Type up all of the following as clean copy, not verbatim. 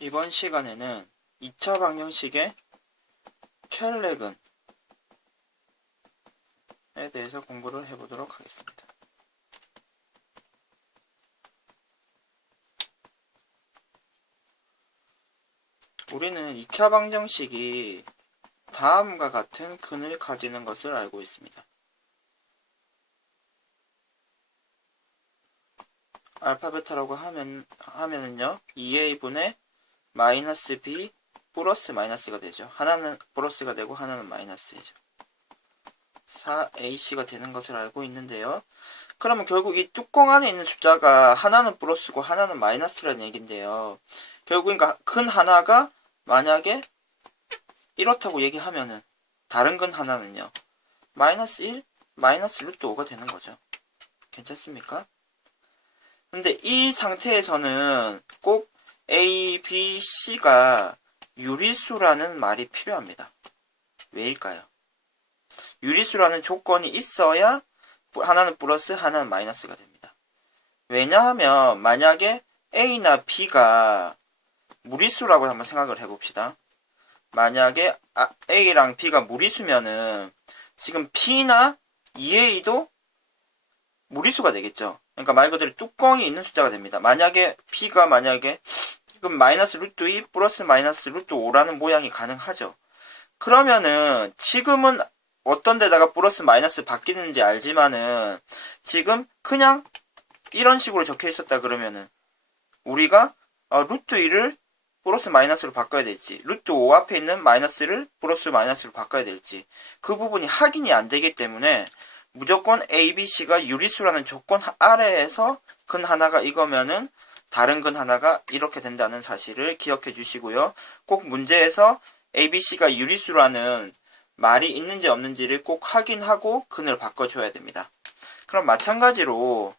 이번 시간에는 2차 방정식의 켈레근에 대해서 공부를 해보도록 하겠습니다. 우리는 2차 방정식이 다음과 같은 근을 가지는 것을 알고 있습니다. 알파 베타라고 하면은요 2a분의 마이너스 b 플러스 마이너스가 되죠. 하나는 플러스가 되고 하나는 마이너스이죠. 4ac가 되는 것을 알고 있는데요. 그러면 결국 이 뚜껑 안에 있는 숫자가 하나는 플러스고 하나는 마이너스라는 얘기인데요. 결국 그러니까 근 하나가 만약에 이렇다고 얘기하면은 다른 근 하나는요. 마이너스 1, 마이너스 루트 5가 되는 거죠. 괜찮습니까? 근데 이 상태에서는 꼭 A, B, C가 유리수라는 말이 필요합니다. 왜일까요? 유리수라는 조건이 있어야 하나는 플러스, 하나는 마이너스가 됩니다. 왜냐하면 만약에 A나 B가 무리수라고 한번 생각을 해봅시다. 만약에 A랑 B가 무리수면은 지금 B나 2A도 무리수가 되겠죠. 그러니까 말 그대로 뚜껑이 있는 숫자가 됩니다. 만약에 B가 그럼 마이너스 루트 2 플러스 마이너스 루트 5라는 모양이 가능하죠. 그러면은 지금은 어떤 데다가 플러스 마이너스 바뀌는지 알지만은 지금 그냥 이런 식으로 적혀 있었다 그러면은 우리가 루트 2를 플러스 마이너스로 바꿔야 될지 루트 5 앞에 있는 마이너스를 플러스 마이너스로 바꿔야 될지 그 부분이 확인이 안 되기 때문에 무조건 A, B, C가 유리수라는 조건 아래에서 근 하나가 이거면은 다른 근 하나가 이렇게 된다는 사실을 기억해 주시고요. 꼭 문제에서 A, B, C가 유리수라는 말이 있는지 없는지를 꼭 확인하고 근을 바꿔줘야 됩니다. 그럼 마찬가지로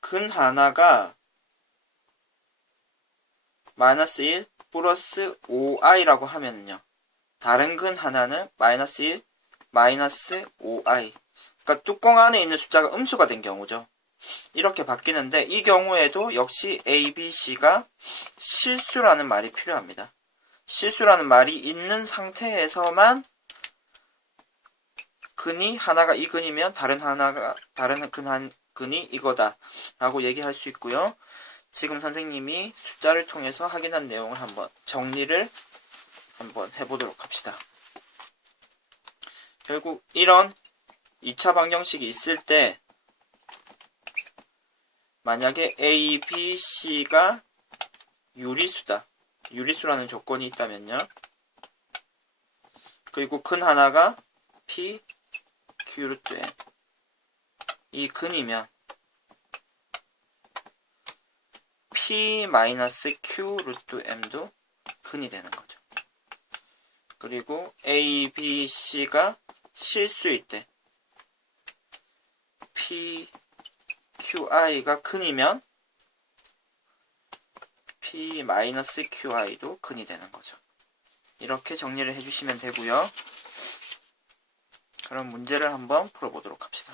근 하나가 마이너스 1 플러스 5i라고 하면은요. 다른 근 하나는 마이너스 1 마이너스 5i 그러니까 뚜껑 안에 있는 숫자가 음수가 된 경우죠. 이렇게 바뀌는데 이 경우에도 역시 A, B, C가 실수라는 말이 필요합니다. 실수라는 말이 있는 상태에서만 근이 하나가 이 근이면 다른 근이 이거다 라고 얘기할 수 있고요. 지금 선생님이 숫자를 통해서 확인한 내용을 한번 정리를 한번 해보도록 합시다. 결국 이런 2차 방정식이 있을 때 만약에 A, B, C가 유리수라는 조건이 있다면요. 그리고 근 하나가 P, Q 루트 M 이 근이면 P 마이너스 Q 루트 M도 근이 되는 거죠. 그리고 A, B, C가 실수일 때 P, QI가 근이면 P 마이너스 QI도 근이 되는 거죠. 이렇게 정리를 해주시면 되고요. 그럼 문제를 한번 풀어보도록 합시다.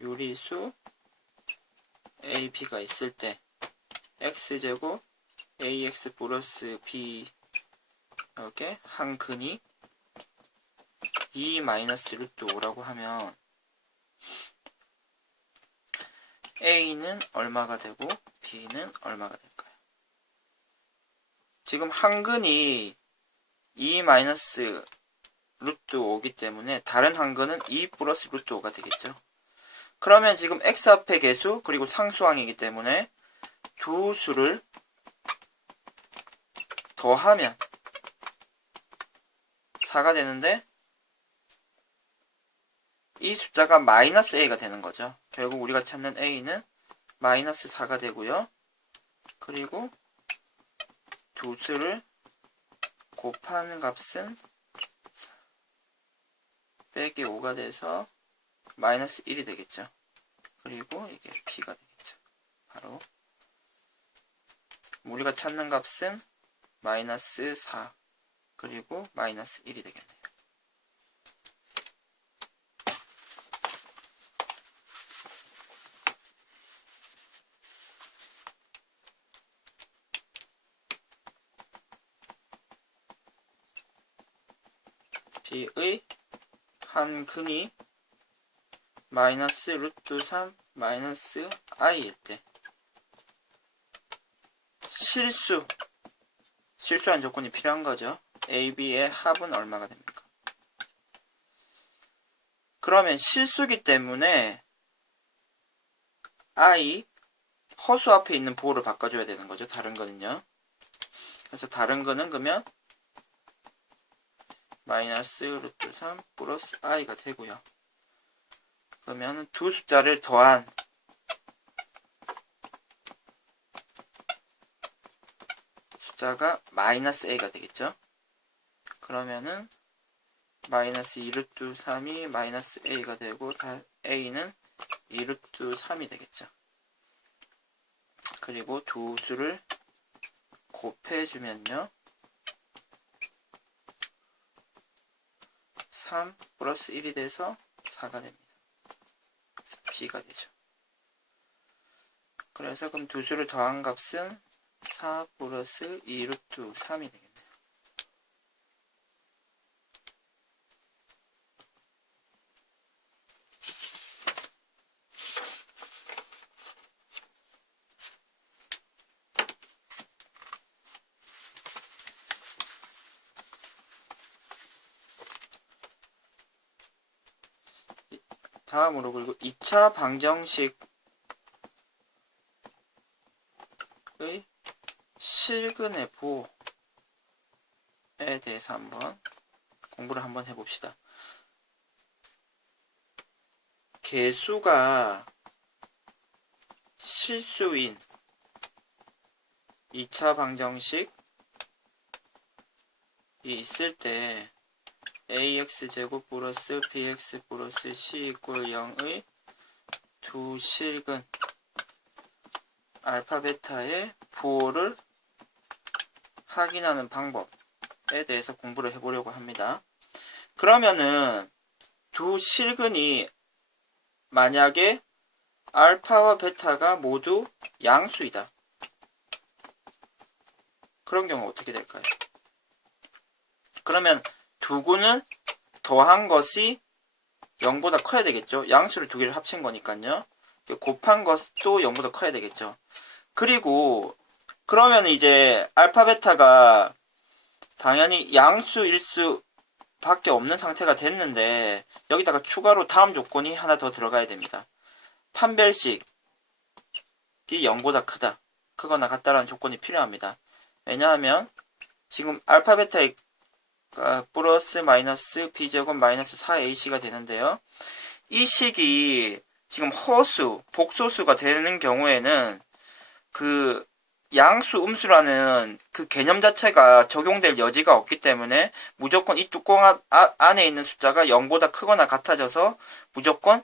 유리수 A, B가 있을 때 X제곱 AX 플러스 B 이렇게 한 근이 2 마이너스 루트 5라고 하면 A는 얼마가 되고 B는 얼마가 될까요? 지금 한 근이 2 마이너스 루트 5이기 때문에 다른 한 근은 2 플러스 루트 5가 되겠죠. 그러면 지금 X 앞에 개수 그리고 상수항이기 때문에 두 수를 더하면 4가 되는데 이 숫자가 마이너스 A가 되는 거죠. 결국 우리가 찾는 A는 마이너스 4가 되고요. 그리고 두 수를 곱하는 값은 빼기 5가 돼서 마이너스 1이 되겠죠. 그리고 이게 B가 되겠죠. 바로 우리가 찾는 값은 마이너스 4 그리고 마이너스 1이 되겠네요. C의 한 근이 마이너스 루트 3 마이너스 i일 때 실수한 조건이 필요한 거죠. A, B의 합은 얼마가 됩니까? 그러면 실수기 때문에 I 허수 앞에 있는 보호를 바꿔줘야 되는 거죠. 다른 거는요. 그래서 다른 거는 그러면 마이너스 루트 3 플러스 i가 되고요. 그러면 두 숫자를 더한 숫자가 마이너스 a가 되겠죠. 그러면은 마이너스 2루트 3이 마이너스 a가 되고 a는 2루트 3이 되겠죠. 그리고 두 수를 곱해주면요. 3 플러스 1이 돼서 4가 됩니다. b가 되죠. 그래서 그럼 두 수를 더한 값은 4 플러스 2루트 3이 되겠네요. 다음으로 그리고 2차 방정식의 실근의 보호에 대해서 한번 공부를 한번 해봅시다. 개수가 실수인 2차 방정식이 있을 때 ax제곱 플러스 bx 플러스 c 이꼴 0의 두 실근 알파 베타의 보호를 확인하는 방법에 대해서 공부를 해보려고 합니다. 그러면은 두 실근이 만약에 알파와 베타가 모두 양수이다. 그런 경우 어떻게 될까요? 그러면 두 군을 더한 것이 0보다 커야 되겠죠. 양수를 두 개를 합친 거니까요. 곱한 것도 0보다 커야 되겠죠. 그리고 그러면 이제 알파 베타가 당연히 양수일 수밖에 없는 상태가 됐는데 여기다가 추가로 다음 조건이 하나 더 들어가야 됩니다. 판별식이 0보다 크거나 같다라는 조건이 필요합니다. 왜냐하면 지금 알파 베타의 플러스 마이너스 b제곱 마이너스 4ac가 되는데요. 이 식이 지금 허수, 복소수가 되는 경우에는 그 양수, 음수라는 그 개념 자체가 적용될 여지가 없기 때문에 무조건 이 뚜껑 안에 있는 숫자가 0보다 크거나 같아져서 무조건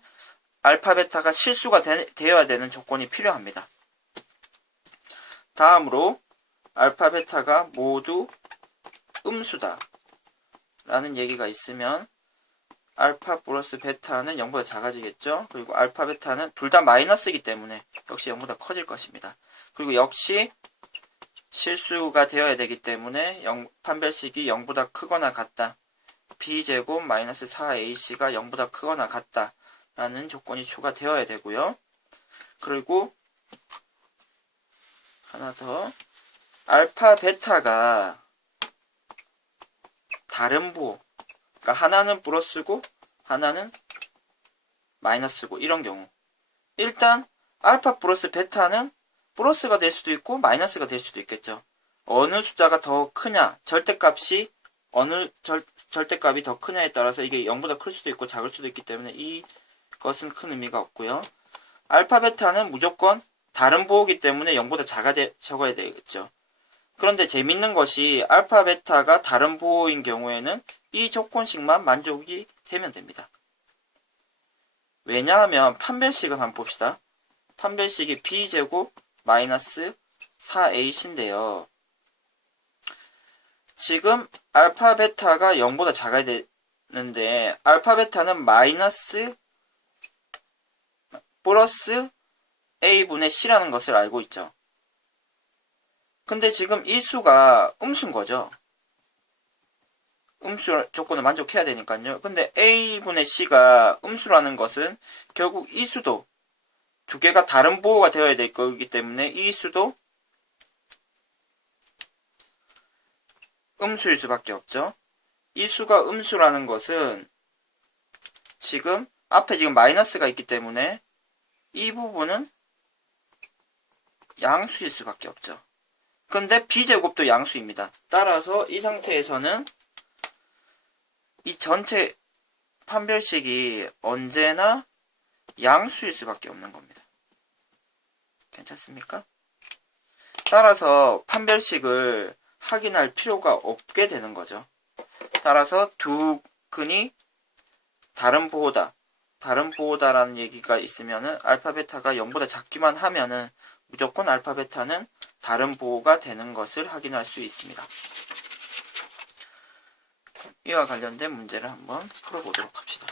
알파 베타가 실수가 되어야 되는 조건이 필요합니다. 다음으로 알파 베타가 모두 음수다 라는 얘기가 있으면 알파 플러스 베타는 0보다 작아지겠죠. 그리고 알파 베타는 둘 다 마이너스이기 때문에 역시 0보다 커질 것입니다. 그리고 역시 실수가 되어야 되기 때문에 판별식이 0보다 크거나 같다. b제곱 마이너스 4ac가 0보다 크거나 같다 라는 조건이 추가되어야 되고요. 그리고 하나 더, 알파 베타가 다른 보호, 그러니까 하나는 플러스고 하나는 마이너스고 이런 경우, 일단 알파 플러스 베타는 플러스가 될 수도 있고 마이너스가 될 수도 있겠죠. 어느 숫자가 더 크냐, 절대값이 어느 절대값이 더 크냐에 따라서 이게 0보다 클 수도 있고 작을 수도 있기 때문에 이것은 큰 의미가 없고요. 알파 베타는 무조건 다른 보호이기 때문에 0보다 적어야 되겠죠. 그런데 재밌는 것이 알파 베타가 다른 보호인 경우에는 이 조건식만 만족이 되면 됩니다. 왜냐하면 판별식을 한번 봅시다. 판별식이 b제곱 마이너스 4ac인데요. 지금 알파 베타가 0보다 작아야 되는데 알파 베타는 마이너스 플러스 a분의 c라는 것을 알고 있죠. 근데 지금 이 수가 음수인 거죠. 음수 조건을 만족해야 되니까요. 근데 A분의 C가 음수라는 것은 결국 이 수도 두 개가 다른 보호가 되어야 될 거기 때문에 이 수도 음수일 수밖에 없죠. 이 수가 음수라는 것은 지금 앞에 지금 마이너스가 있기 때문에 이 부분은 양수일 수밖에 없죠. 근데 B제곱도 양수입니다. 따라서 이 상태에서는 이 전체 판별식이 언제나 양수일 수밖에 없는 겁니다. 괜찮습니까? 따라서 판별식을 확인할 필요가 없게 되는 거죠. 따라서 두 근이 다른 보호다라는 얘기가 있으면은 알파 베타가 0보다 작기만 하면은 무조건 알파 베타는 다른 보호가 되는 것을 확인할 수 있습니다. 이와 관련된 문제를 한번 풀어보도록 합시다.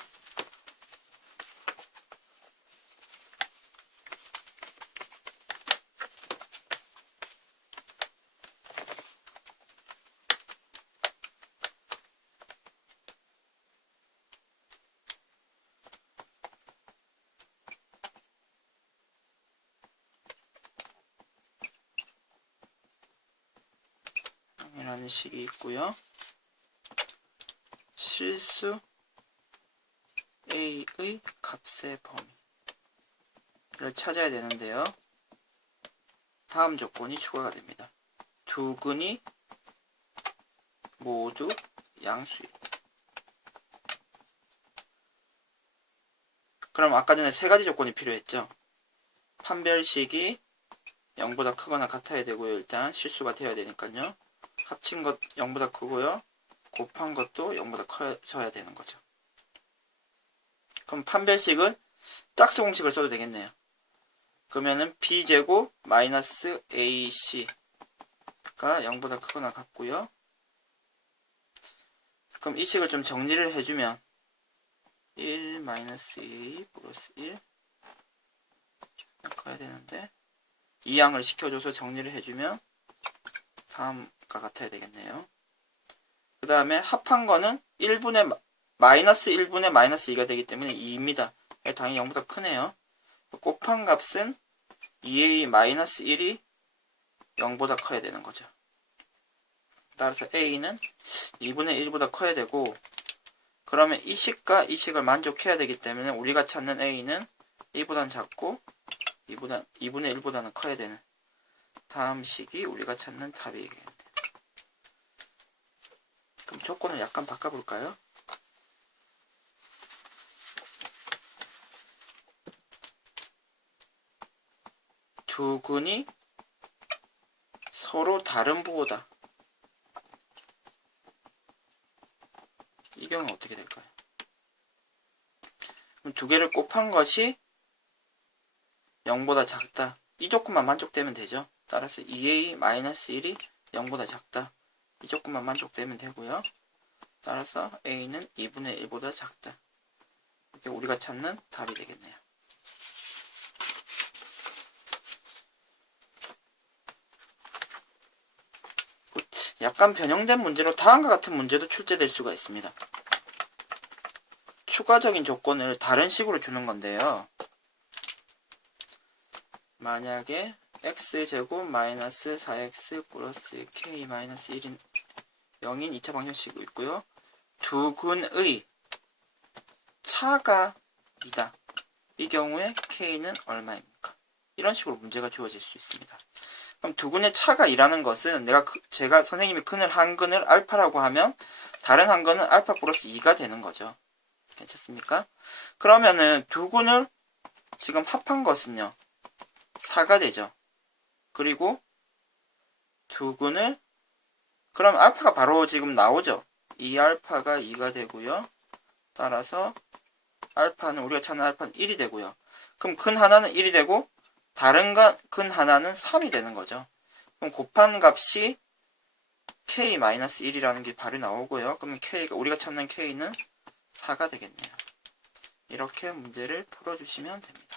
라는 식이 있고요. 실수 A의 값의 범위를 찾아야 되는데요. 다음 조건이 추가가 됩니다. 두 근이 모두 양수입니다. 그럼 아까 전에 세 가지 조건이 필요했죠. 판별식이 0보다 크거나 같아야 되고요. 일단 실수가 되어야 되니까요. 합친 것 0보다 크고요. 곱한 것도 0보다 커져야 되는 거죠. 그럼 판별식을 짝수 공식을 써도 되겠네요. 그러면은 B제곱 마이너스 AC가 0보다 크거나 같고요. 그럼 이 식을 좀 정리를 해주면 1 마이너스 2 플러스 1 커야 되는데 이 양을 시켜줘서 정리를 해주면 다음과 같아야 되겠네요. 그 다음에 합한 거는 1분의 마이너스 1분의 마이너스 2가 되기 때문에 2입니다. 당연히 0보다 크네요. 곱한 값은 2a 마이너스 1이 0보다 커야 되는 거죠. 따라서 a는 2분의 1보다 커야 되고, 그러면 이 식과 이 식을 만족해야 되기 때문에 우리가 찾는 a는 1보다는 작고 2분의 1보다는 커야 되는 다음 식이 우리가 찾는 답이겠네요. 그럼 조건을 약간 바꿔볼까요? 두 근이 서로 다른 부호다. 이 경우는 어떻게 될까요? 그럼 두 개를 곱한 것이 0보다 작다. 이 조건만 만족되면 되죠. 따라서 2a-1이 0보다 작다. 이 조건만 만족되면 되고요. 따라서 a는 2분의 1보다 작다. 이게 우리가 찾는 답이 되겠네요. 약간 변형된 문제로 다음과 같은 문제도 출제될 수가 있습니다. 추가적인 조건을 다른 식으로 주는 건데요. 만약에 x제곱 마이너스 4x 플러스 k 마이너스 1인 0인 2차 방정식이 있고요. 두 근의 차가 2다. 이 경우에 k는 얼마입니까? 이런 식으로 문제가 주어질 수 있습니다. 그럼 두 근의 차가 2라는 것은 제가 선생님이 근을 한 근을 알파라고 하면 다른 한 근은 알파 플러스 2가 되는 거죠. 괜찮습니까? 그러면은 두 근을 지금 합한 것은요. 4가 되죠. 그리고 두 근을 그럼 알파가 바로 지금 나오죠. 2알파가 2가 되고요. 따라서 알파는 우리가 찾는 알파는 1이 되고요. 그럼 근 하나는 1이 되고 다른 근 하나는 3이 되는 거죠. 그럼 곱한 값이 k-1이라는 게 바로 나오고요. 그러면 우리가 찾는 k는 4가 되겠네요. 이렇게 문제를 풀어주시면 됩니다.